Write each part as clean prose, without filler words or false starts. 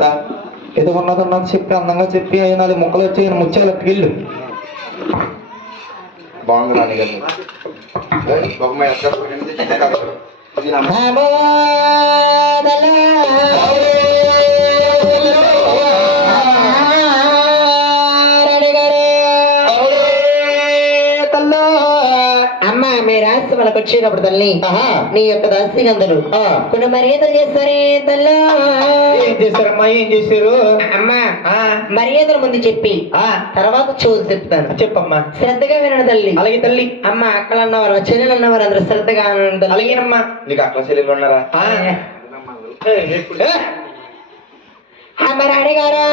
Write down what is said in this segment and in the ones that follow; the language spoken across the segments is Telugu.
తర్వాత ఎదుగున్నదన్నది చెప్పి అందంగా చెప్పి అవి 4 ముక్కలు వచ్చి ముచ్చాలు అట్టుకెళ్ళు. బాగుంది నాన్నగారు. వాళ్ళకి వచ్చేటప్పుడు తల్లి నీ యొక్క దాసి గంధలు కొన్ని మర్యాదలు చేస్తారే తల్లి. ఏం చేశారమ్మా? ఏం చేశారు అమ్మా? మర్యాదల ముందు చెప్పి తర్వాత చూసి చెప్తాను. చెప్పమ్మా. శ్రద్ధగా వినడు తల్లి. అలాగే తల్లి. అమ్మ అక్కలు అన్నవారు చెల్లెలు అన్నవారు అందరూ శ్రద్ధగా వినండి. అలాగేనమ్మా. నీకు అక్కడ చెల్లెలు ఉన్నారా? అమ్మ రాణి గారు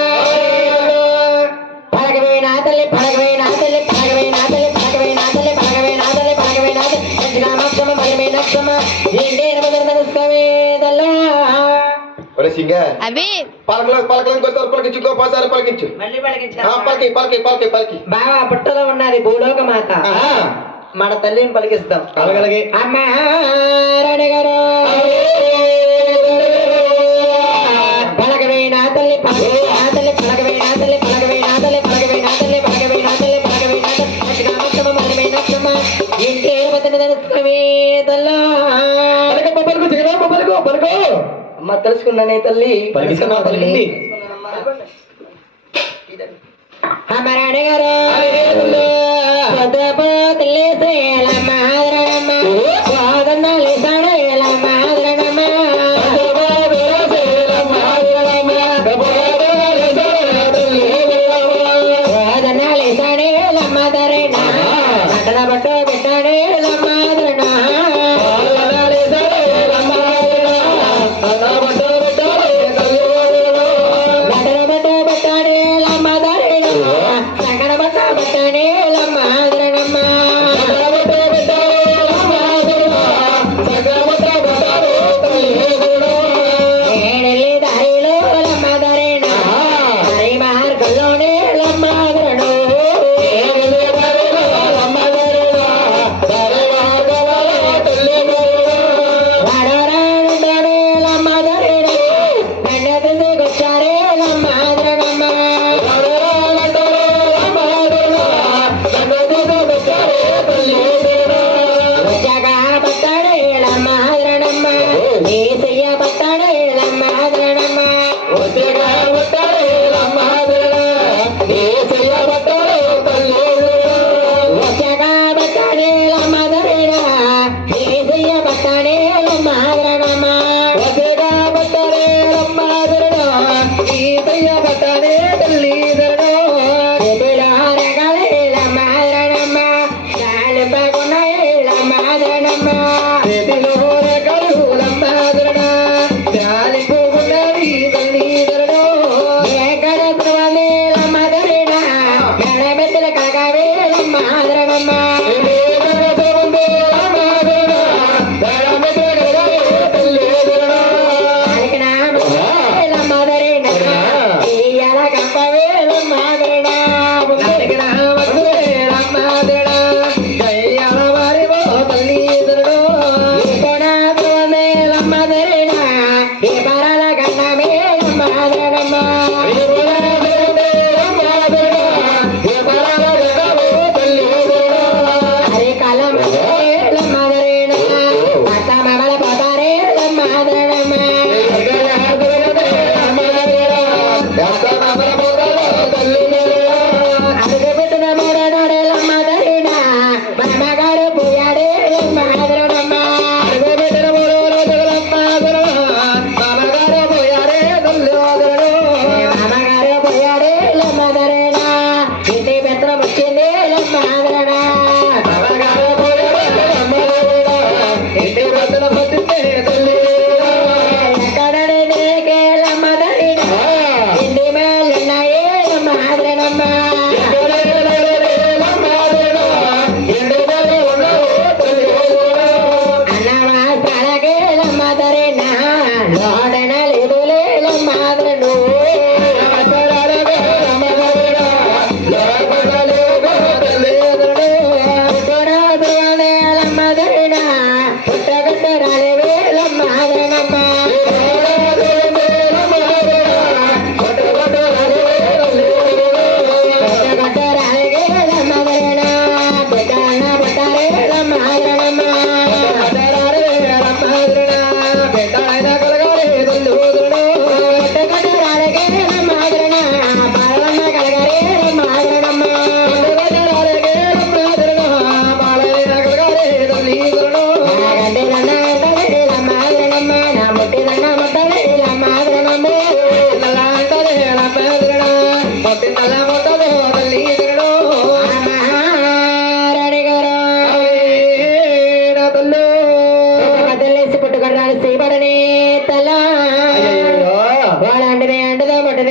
పలకవే నా తల్లి, పలకవే నా తల్లి, పలకవే నా తల్లి, పలకవే నా తల్లి, పలకవే నా తల్లి, పలకవే నా తల్లి, నక్షమ బలమే నక్షమ ఏంటి నమస్కమే తల్లా. ఒరే సింగ అవి పలకించు మళ్ళీ పలికి బాగా పుట్టలో ఉన్నది భూలోక మాత, మన తల్లిని పలికిస్తాం. అలాగే అమ్మా రాణి గారు పలకవే నా తల్లి, పలకవే నా తల్లి, పలకవే నా తల్లి, పలకవే నా తల్లి, పలకవే నా తల్లి, పలకవే నా తల్లి, పలకవే నా తల్లి, నక్షమ బలమే నక్షమ ఏంటి నమస్కమే తల్లా. అమ్మ తెలుసుకున్నానే తల్లి, తెలుసుకున్నా తల్లి. అమ్మ రాణి గారు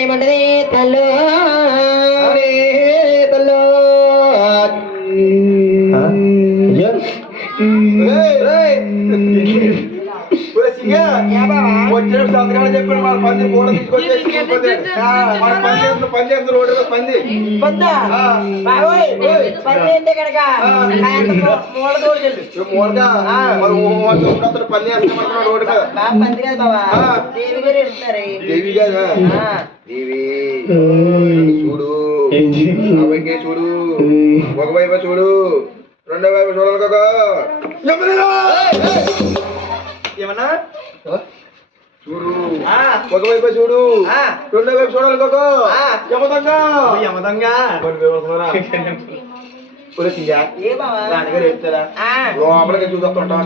ఏమంటది తల్లు తల్లో వచ్చిన సంతకాలు చెప్పండి మన పంది కూడా తీసుకొచ్చేసి పంది రోడ్డు మీద పంది మూలగా పని వేస్తామనుకున్నా రోడ్డు మీద దేవి కదా దేవి చూడు అబ్బాయికి చూడు ఒక వైపు చూడు రెండో వైపు చూడాలి కాక ఏమన్నా చూడు ఒక వైపు చూడు రెండో వైపు చూడాలి కాక యమదంగా యమదంగా నాన్నగారు చెప్తారా లోపలికి చూస్తుంటా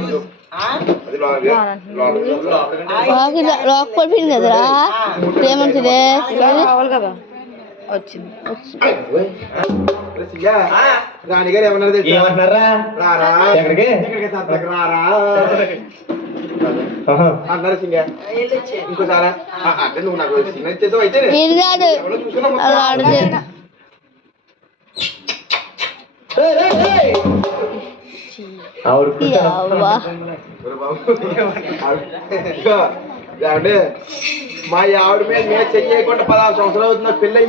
అది లాక్ పడిపోయింది కదరా ఏమంటుంది వచ్చింది రాణిగారు ఏమన్నారు ఏమంటున్నారా రారా ఎక్కడికి రారా అన్నారు సింగ ఇంకోసారా అంటే నువ్వు నాకు సింగ ఇచ్చేసావు అయితే అలా ఆడితే అంటే మా ఆవిడ మీద మీద చెయ్యకుండా 16 సంవత్సరాలు అవుతుంది పెళ్ళయి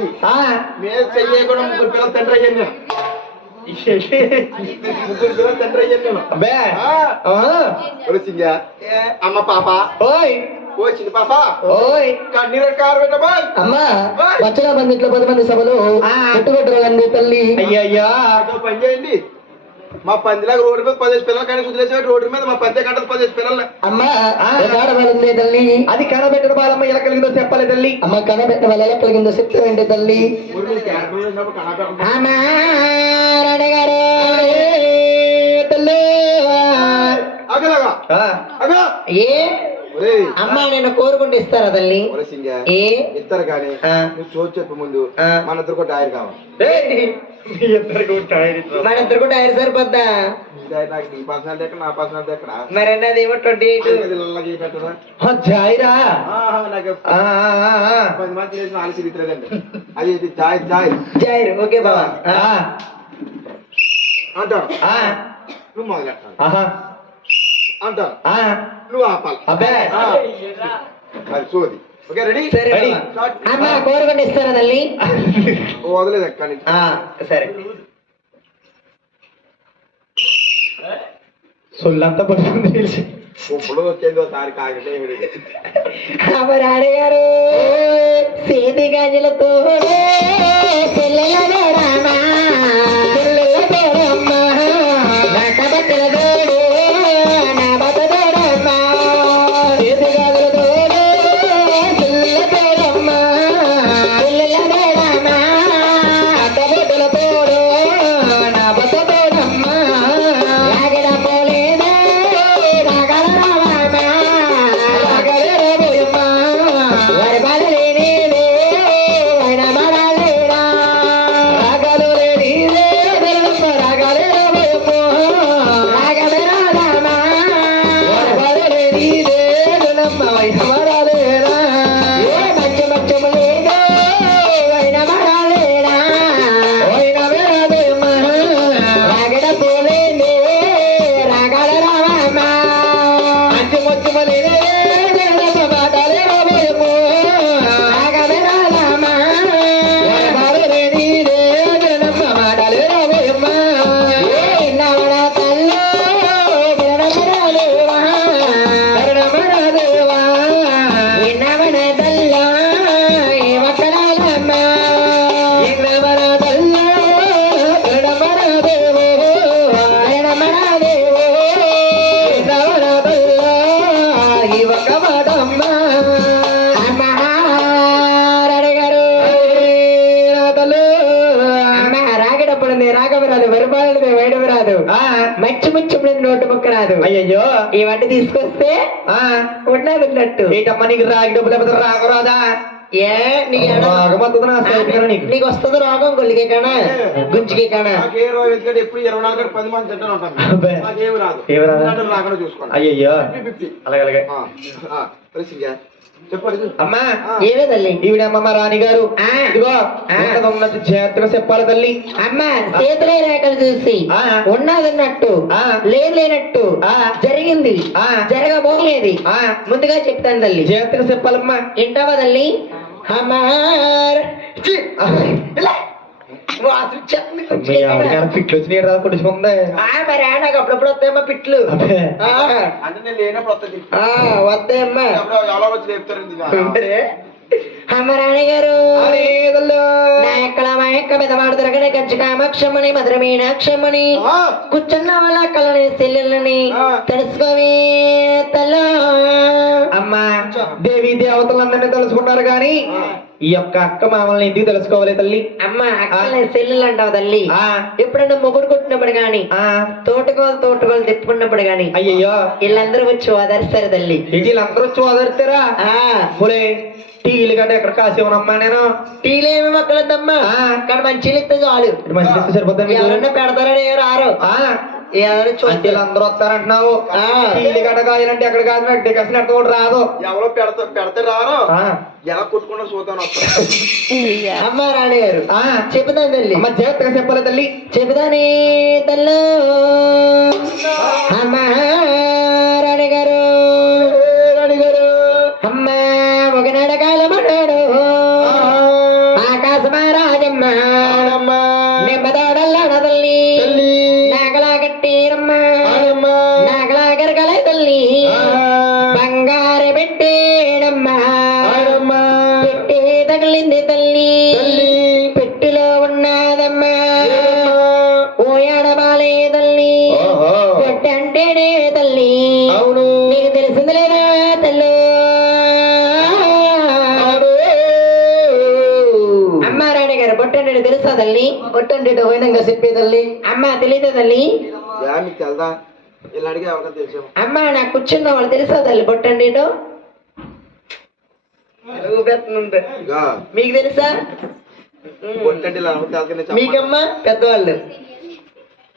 మీద చెయ్యకుండా ముగ్గురు పిల్లలు తండ్రి అయ్యాను నేను ముగ్గురు పిల్లలు తండ్రి అయ్యాను నేను సింగ అమ్మ పాప ఓయ్ ఓ చిన్న పాప ఓయ్ కన్నీరు కారు పెట్టబా అమ్మా వచ్చగా బందిట్లో 10 మంది సభలో పెట్టుబడి తల్లి అయ్యయ్యా పని చేయండి మా పందిలాగా రోడ్డు మీద 10 పిల్లలు కానీ వదిలేసేవాడు రోడ్డు మీద మా పందే కంటది 10 పిల్లలు అమ్మా ఆడవాళ్ళందే తల్లి అది కనబెట్టిన బాలమ్మ ఎలా కలిగిందో చెప్పాలి తల్లి అమ్మ కనబెట్టిన వాళ్ళ ఎలా కలిగిందో చెప్తావేంటి తల్లి ఏ అమ్మా నేను కోరుకుంటే ఇస్తారా తల్లి ఏ ఇస్తారు కానీ నువ్వు చోటు చెప్పు ముందు మన ఇద్దరు కూడా టైర్ కావాలి మన ఇద్దరు కూడా టైర్ సరిపోద్దా నాకు నీ పర్సనల్ ఎక్కడ నా పర్సనల్ ఎక్కడ మరి అన్నదేమో 28 జాయిరా నాకు 10 మంది చేసిన ఆలోచన తిరుగుతుందండి అది చాయ్ చాయ్ జాయిర్ ఓకే బాబా అంటాను నువ్వు మొదలెట్టాలి అంటాను నువ్వు ఆపాలి అబ్బే అది సోది ఓకే రెడీ అమ్మ కోరుకుంటే ఇస్తారా తల్లి వదలేదు ఎక్కడి నుంచి సరే సొల్లంతా పడుతుంది తెలిసి ఇప్పుడు వచ్చేది ఒకసారి కాగితే మరి అడిగారు సేతి గాజులతో పిల్లల దూడమ్మా పిల్లల దూడమ్మా నట బట్టల దూడు నా బట్ట దూడమ్మా సేతి గాజుల దూడు పిల్లల దూడమ్మా పిల్లల దూడమ్మా అట్ట బట్టల దూడు నా బట్ట దూడమ్మా లాగడ పోలేదా రాగల రామా రాగల రాబోయమ్మా వరబల లేనేదే వైన బడలేడా రాగలు లేనిదే వెలప రాగల రాబోయమ్మా రాగల రామా వరబల లేనిదే వెలప వైన బడలేడా ఏ మంచి మంచము లేదో వైన బడలేడా వైన బడలేమ్మా రాగడ పోలేనే రాగల రామా మంచి మంచము లేదే వెలప బాటలే రాబోయమ్మా రాగల రామా వరబల లేనిదే వెలప బాటలే రాబోయమ్మా ఏ నవడ తల్లో గణమరాలేవా గణమరాలేవా నవడ తల్లో ఏమకరాలమ్మా నవడ తల్లో గణమరాదేవో గణమరాదేవో నవడ తల్లో ఇవక మాటమ్మా అమ్మగారు అమ్మ రాగడప్పుడు రాగవరాదు వరిపాలది వేడవరాదు మంచి ముచ్చు నోటు ముక్క రాదు అయ్యయ్యో ఈ వంట తీసుకొస్తే ఉన్నది ఉన్నట్టు ఏంటమ్మా నీకు రాగి డబ్బులు లేకపోతే రాగరాదా ఏ నీకు బాగా మద్దతు నా సైతిగా నీకు నీకు వస్తుంది రోగం గొల్లికే కానా గుంజికే కానా నాకే రోజు ఎందుకంటే ఎప్పుడు 24 గంటలు 10 మంది తింటాను ఉంటాను నాకేమి రాదు ఏమి రాదా? తింటాను రాకుండా చూసుకోండి అయ్యయ్యో 50-50. అలాగే అలాగే తెలిసిందా చెప్పండి అమ్మా ఏవే తల్లి ఈవిడమ్మమ్మ రాణిగారు ఆ. ఇదిగో ఉన్నది జాగ్రత్తగా చెప్పాలి తల్లి అమ్మ చేతులే రేఖలు చూసి ఆ. ఉన్నదన్నట్టు ఆ. లేనట్టు ఆ. జరిగింది ఆ. జరగబోయేది ఆ. ముందుగా చెప్తాను తల్లి జాగ్రత్తగా చెప్పాలమ్మా వింటావా తల్లి హమార్ చి. ఇలా. వాసు చెప్తుంది మీ ఆవిడకి పిట్లు వచ్చినాయి రా కొడుచుకుందే మరి నాకు అప్పుడప్పుడు వస్తాయమ్మా పిట్లు అబ్బే. ఆ. అంటే నేను లేనప్పుడు వస్తుంది వస్తాయమ్మా ఎవరో వచ్చి లేపుతారండి అమ్మరాణి గారు అదేదల్లో. నా ఎక్కడ మా యొక్క పెదవాడు తిరగని గంజి కామాక్షమ్మని మధుర మీనాక్షమ్మని కూర్చున్న వాళ్ళ కళ్ళని సెల్లులని తెలుసుకోవే తల్లో అమ్మా దేవి దేవతలందరినీ తెలుసుకున్నారు గాని ఈ యొక్క అక్క మామల్ని ఎందుకు తెలుసుకోవాలి తల్లి అమ్మ అక్కలని సెల్లులు అంటావు తల్లి ఆ ఎప్పుడన్నా మొగుడు కొట్టినప్పుడు గాని ఆ తోటకోలు తిప్పుకున్నప్పుడు గాని అయ్యయ్యో వీళ్ళందరూ వచ్చి ఓదారుస్తారు తల్లి వీళ్ళందరూ వచ్చి వదరుతారా పులే టీలు గడ్డ ఎక్కడ కాసేవనమ్మా నేను టీలేమి మొక్కలద్దమ్మా కానీ మంచి ఇస్తే చాలు మంచి చెప్తే సరిపోతాయి ఎవరన్నా పెడతారని ఎవరు రారు ఎవరు అంటే అందరూ వస్తారంటున్నావు టీలు గడ్డ కాయాలంటే ఎక్కడ కాదు డెకషన్ ఎట్ట కూడా రాదు ఎవరో పెడతారు రారు ఎలా కొట్టుకుంటా చూద్దాం అమ్మ రాణి గారు చెబుతాను తల్లి అమ్మ జాగ్రత్తగా చెప్పాలి తల్లి చెబుతానే తల్లు అమ్మ రాణి గారు అమ్మ ఒకనాడు కాలమన్నాడు ఆకాశమారాజమ్మ నెమ్మదాడల్లా తల్లి నాగలా కట్టిరమ్మ నాగలా గరగలే తల్లి బంగారు పెట్టేడమ్మా పెట్టే తగిలింది తల్లి పెట్టిలో ఉన్నదమ్మా ఓయాడబాలే తల్లి పెట్టంటేనే తల్లి అవును నీకు తెలిసింది లేదా తల్లు అమ్మ రాణి గారు బొట్టండి తెలుసా తల్లి బొట్టండి పోయినాక చెప్పే తల్లి అమ్మ తెలియదా తల్లి మీకు తెలదా ఇలా అడిగే అవకాశం తెలుసు అమ్మ నాకు కూర్చున్న వాళ్ళు తెలుసా తల్లి బొట్టండి మీకు తెలుసా బొట్టండి ఇలా అనుకుంటే మీకమ్మా పెద్దవాళ్ళు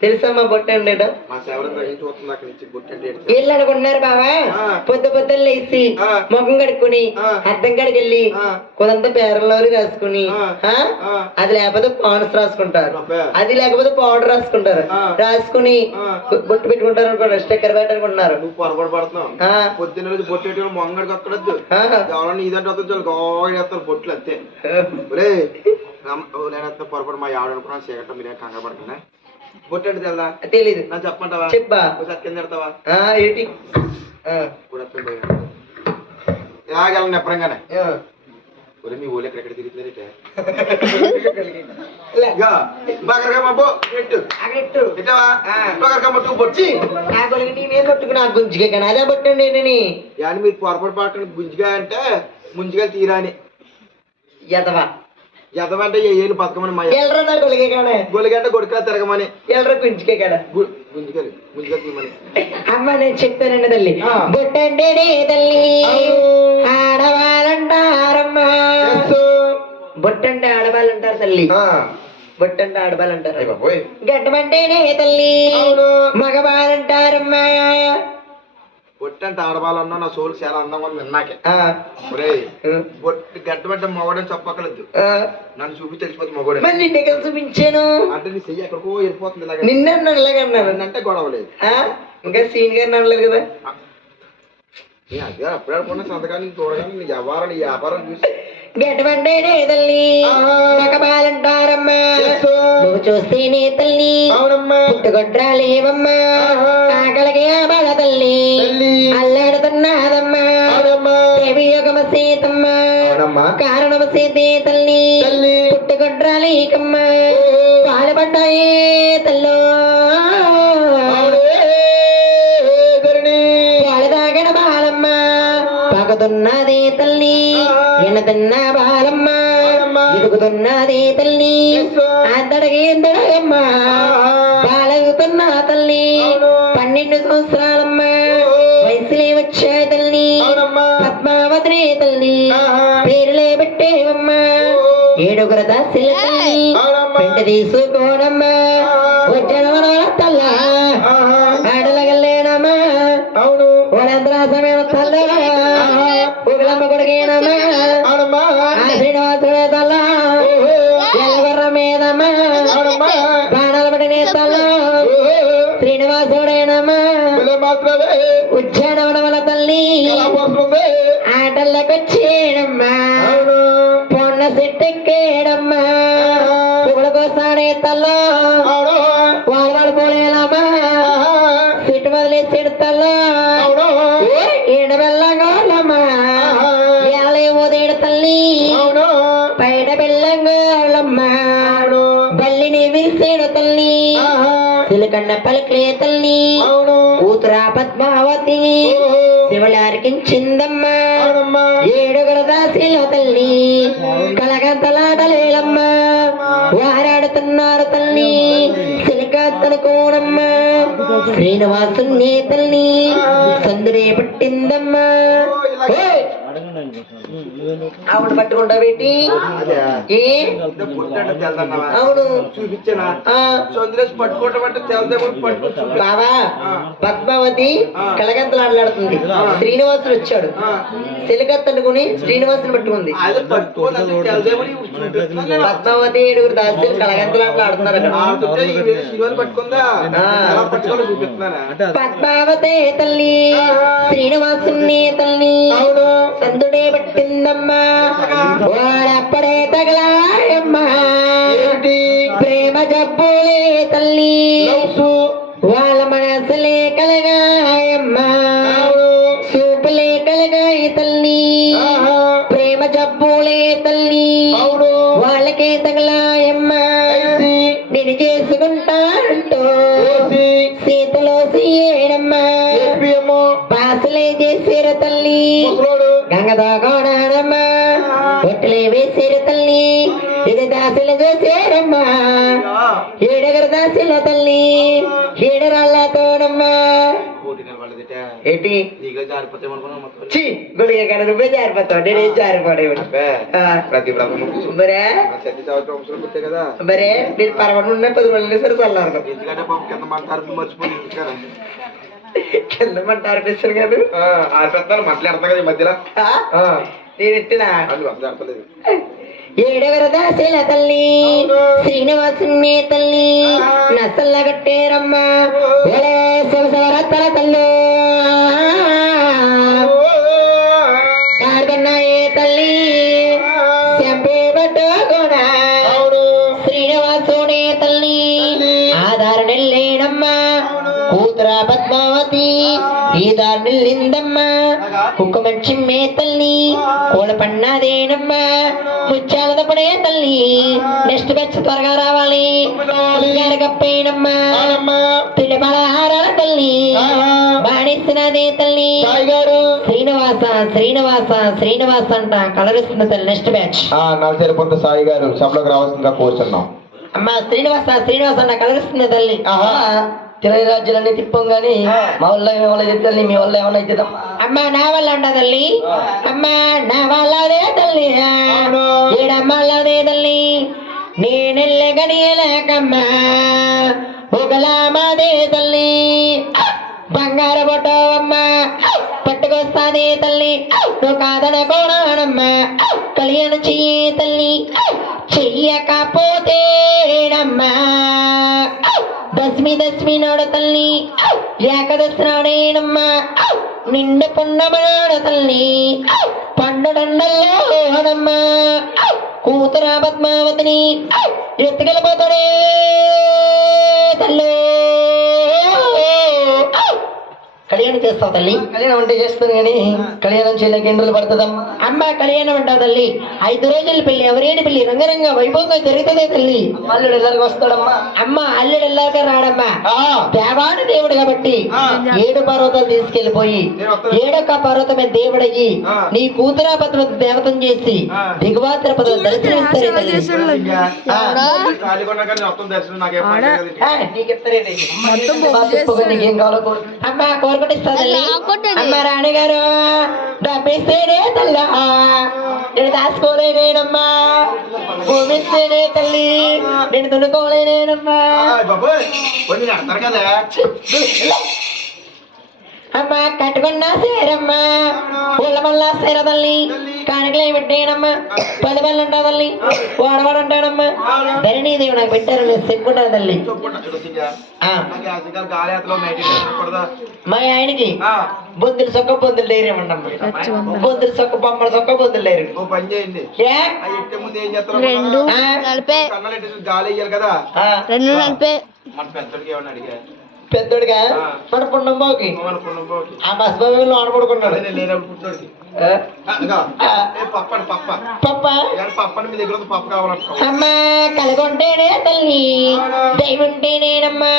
తెలుసమ్మా బొట్టండి మా సేవరం చూస్తుంది అక్కడి నుంచి బొట్టండి వీళ్ళు అనుకుంటున్నారు బావా పొద్దున్న లేచి ముఖం కడుక్కుని అద్దం కాడికి వెళ్ళి కొంత పేరలోని రాసుకుని అది లేకపోతే పాన్స్ రాసుకుంటారు అది లేకపోతే పౌడర్ రాసుకుంటారు రాసుకుని బొట్టు పెట్టుకుంటారు అనుకోండి స్టిక్కర్ పెట్టనుకుంటున్నారు నువ్వు పొరపాటు పడుతున్నావు పొద్దున్న రోజు బొట్టు పెట్టుకుని మొంగడికి అక్కడద్దు ఎవరన్నా ఇదంటే వస్తుంది గోడేస్తారు బొట్లు అంతే ఒరే పొరపాటు మా ఆవిడ అనుకున్నా చీకట మీరే కంగారు పడుతున్నా బొట్టండి తెలదా తెలీదు నా చెప్పంటావా చెప్పా సత్యం తిడతావా ఏంటి ఎలాగెళ్ళను నెప్పరంగానే ఒరే మీ ఊళ్ళు ఎక్కడెక్కడ తిరుగుతున్నారంటే నేనేం కొట్టుకున్నా గుంజిగా కానీ అదే బొట్టండి యాని మీరు పొరపాటు పడకండి గుంజిగా అంటే ముంజిగా తీరా అని ఎదవా ఎదవంటే ఏళ్ళు బతకమని మా ఎల్లరా గొలిగే కాడ గొలిగంటే గొడుకా తిరగమని ఎల్లరా గుంజికే కాడ గుంజిగాలి ముంజిగా తీయమని అమ్మ నేను చెప్తానండి తల్లి బొట్టంటే తల్లి ఆడవాళ్ళంటారమ్మా బొట్టంటే ఆడవాళ్ళంటారు తల్లి బొట్టంటే ఆడవాళ్ళంటారు గడ్డమంటేనే తల్లి మగవాళ్ళంటారమ్మా బొట్టంటే ఆడవాళ్ళన్నా నా సోలు చాలా అందంగా ఉంది విన్నాకే బొట్టు గడ్డమంటే మొగడని చెప్పక్కలేదు నన్ను చూపి తెలిసిపోతే మొగడు నిన్నే కదా చూపించాను అంటే నీ చెయ్యి ఎక్కడికో వెళ్ళిపోతుంది నిన్న ఇలాగన్నాను అంటే గొడవ లేదు ఇంకా సీన్ గారిని అనలేదు కదా అదే అప్పుడే అనుకున్నా సంతకాన్ని చూడగానే నీ వ్యాపారం చూసి గడ్డమంటేనే తల్లి మగవాళ్ళంటారమ్మా నువ్వు చూస్తే నీ తల్లి పుట్టుగొడ్రాలేవమ్మా ఆకలికి బాల తల్లి అల్లాడుతున్నదమ్మా దేవి యోగమ సీతమ్మా కారణమ సీతే తల్లి పుట్టుగొడ్రాలేకమ్మా పాలపడ్డాయే తల్లో పాలు తాగడ బాలమ్మ పగతున్నదే తల్లి ఎనదన్న బాలమ్మ ఎదుగుతున్నదే తల్లి అంతడగేందడమ్మా బాలగుతున్న తల్లి 12 సంవత్సరాలమ్మ వయసులే వచ్చా తల్లి పద్మావతి తల్లి పేరులే పెట్టేవమ్మా ఏడుగురు దాసిల తల్లి పెంట తీసుకోనమ్మా వచ్చాను తల్ల ఆడలగలేనమ్మా అవును వాళ్ళంద్రాసమైన తల్ల ఉగలమ్మ కొడుకేనమ్మా శ్రీనివాసుడే తల్ల ఎల్లగొర్ర మీదమ్మా బాణాల పడినే తల్ల శ్రీనివాసుడేనమ్మా మాత్రమే ఉజ్జానవనవల తల్లి ఆటల్లోకొచ్చేనమ్మా పొన్న చెట్టెక్కేడమ్మా పువ్వుల కోసానే తల్లో వాళ్ళు పోలేనమ్మా చెట్టు వదిలేసేడు తల్లో ఈడ వెళ్ళగోళ్ళమ్మా ఏలే ఓదేడు తల్లి పైడ బెల్లంగోళ్ళమ్మా బల్లిని విరిసేడు తల్లి సిలికండ పలుకులే తల్లి కూతురా పద్మావతి శివలారికించిందమ్మా ఏడుగురు దాసిలో తల్లి కలగంతలాడలేలమ్మా వారాడుతున్నారు తల్లి సిలికత్తనుకోనమ్మా శ్రీనివాసుని తల్లి సందురే పుట్టిందమ్మా ఆవిడ పట్టుకుంటా పెట్టి ఏ అవును చూపించానా చంద్రేష్ పట్టుకోవటం బాబా పద్మావతి కలగంతలాడలాడుతుంది శ్రీనివాసుడు వచ్చాడు సిలికత్తనుకుని శ్రీనివాసుని పట్టుకుంది పద్మావతి ఏడుగురు దాసులు కలగంతలాడలాడుతున్నారు పద్మావతి తల్లి శ్రీనివాసుని తల్లి సందుడే పట్టిందమ్మా వాడప్పుడే తగలాయమ్మా ప్రేమ జబ్బులే తల్లి వాళ్ళ మనసులే కలగాయమ్మా సూపులే కలగాయి తల్లి ప్రేమ జబ్బులే తల్లి వాళ్ళకే తగలాయమ్మా నేను చేసుకుంటానంటూ సీతలో సీయడమ్మా బాసలే చేసేరు తల్లి గంగతో కోడానమ్మా ఒట్టులే వేసేరు తల్లి ఇది దాసులు చూసేరమ్మా ఏడుగురు దాసుల తల్లి ఏడురాళ్ళతోనమ్మా ఏంటి గుడిగ కడ నువ్వే జారిపోతావు నేనేం జారిపోడేవాడు మరే మరే నేను పరవడం ఉన్న 10 రోజులు సరి చల్లారు కింద మంట ఆర్పిస్తాను కదా మాట్లాడతా కదా ఈ మధ్యలో నేను ఎట్టినా ఏడుగురు దాసిల తల్లి శ్రీనివాసుని తల్లి నసల్ల కట్టేరమ్మా శివసవరత్తల తల్లి ఏ తల్లి చెంపే పట్టుకోడా శ్రీనివాసుడే తల్లి ఆధారు నెల్లేనమ్మా కూతురా పద్మావతి ఈ దారిల్లిందమ్మా కుక్కమంచి మే తల్లి కోల పన్నదేనమ్మా ముచ్చాలదపడే తల్లి నెక్స్ట్ బ్యాచ్ త్వరగా రావాలి గప్పేనమ్మా పిండి పలహారాల తల్లి బాణిస్తున్నదే తల్లి శ్రీనివాస శ్రీనివాస శ్రీనివాస అంట కలరిస్తున్న తల్లి నెక్స్ట్ బ్యాచ్ నలసరిపొంత సాయి గారు సభలోకి రావాల్సిందిగా కోరుచున్నాం అమ్మా శ్రీనివాస శ్రీనివాస అంట కలరిస్తున్న తల్లి తిరగ రాజ్యాలన్నీ తిప్పం గాని మా వల్ల ఏమైనా చెప్తాను మీ వల్ల ఏమైనా అవుతుందా అమ్మా నా వల్ల అంట తల్లి అమ్మా నా వల్లదే తల్లి ఏడమ్మల్లదే తల్లి నేనెల్లె గడియలేకమ్మా ఒకలామాదే తల్లి బంగారు బొట్టవమ్మా పట్టుకొస్తాదే తల్లి నువ్వు కాదన కోణమ్మా కళ్యాణం చెయ్యే తల్లి చెయ్యకపోతేడమ్మా దశమి నాడు తల్లి ఏకదశి నాడేనమ్మా నిండు పున్నమనాడు తల్లి పండుడండల్లోనమ్మా కూతురా పద్మావతిని ఎత్తుకెళ్ళిపోతాడే తల్లి కళ్యాణం చేస్తావు తల్లి కళ్యాణం అంటే చేస్తాను కానీ కళ్యాణం చేయలేక ఎన్ని రోజులు పడుతుందమ్మా అమ్మ కళ్యాణం అంటావు తల్లి 5 రోజుల పెళ్లి ఎవరేని పెళ్లి రంగరంగ వైభవంగా జరుగుతుందే తల్లి అల్లుడు ఎల్లరికి వస్తాడమ్మా అమ్మ అల్లుడు ఎల్లాక రాడమ్మా దేవాడు దేవుడు కాబట్టి 7 పర్వతాలు తీసుకెళ్లిపోయి 7వ పర్వతమే దేవుడయ్యి నీ కూతురా పద్మతి దేవతం చేసి దిగువా తిరుపతి దర్శనమిస్తారే నీకేం కావాలో అమ్మ కోరుకుంటే అమ్మ రాణి గారు డబ్బిస్తేనే తల్లా నేను దాచుకోలేనేనమ్మా భూమిస్తేనే తల్లి నేను దున్నుకోలేనేనమ్మా బాబోయ్ కొన్ని నడతారు కదా అమ్మా కట్టుకున్నా సేరమ్మా ఊళ్ళ మళ్ళా సేర తల్లి కాணிకలే పెట్టేనమ్మా 10 పళ్ళు ఉంటావు తల్లి వాడవాడు ఉంటాడమ్మా ధరణీదేవి నాకు పెట్టారు నేను చెప్పుకుంటాను తల్లి మా ఆయనకి బొందులు సొక్క బొందులు ధైర్యం ఉండమ్మా బొందులు సొక్క బొమ్మల సొక్క బొందులు ధైర్యం ఓ పని చేయండి ఏ? ఆ ఎట్టే ముందు ఏం చేస్తారు రెండు నలభై కన్నాలు ఎట్టేసి గాలి వేయాలి కదా రెండు నలభై మన పెద్దడికి ఏమన్నా అడిగా పెద్దోడుగా మన పుండంబావుకి మన పుణ్యంలోకి ఆ బస్ బాబు ఆడపడుకున్నాడు అదే నేను లేనప్పుడు పుట్టినోడికి పప్పని పప్ప పప్ప పప్పని మీ దగ్గర పప్పు కావాలంటున్నావు అమ్మా కలగొంటేనే తల్లి దైవుంటేనేనమ్మా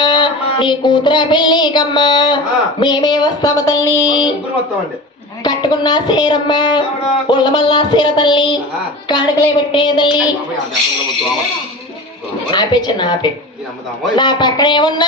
నీ కూతుర పెళ్ళికమ్మా మేమే వస్తాము తల్లి ముగ్గురు మొత్తం అండి కట్టుకున్న సీరమ్మా ఉళ్ళ మళ్ళా సీర తల్లి కానుకలే పెట్టే తల్లి ఆపే చిన్న ఆపే నేను అమ్ముదామో నా పక్కనే ఉన్న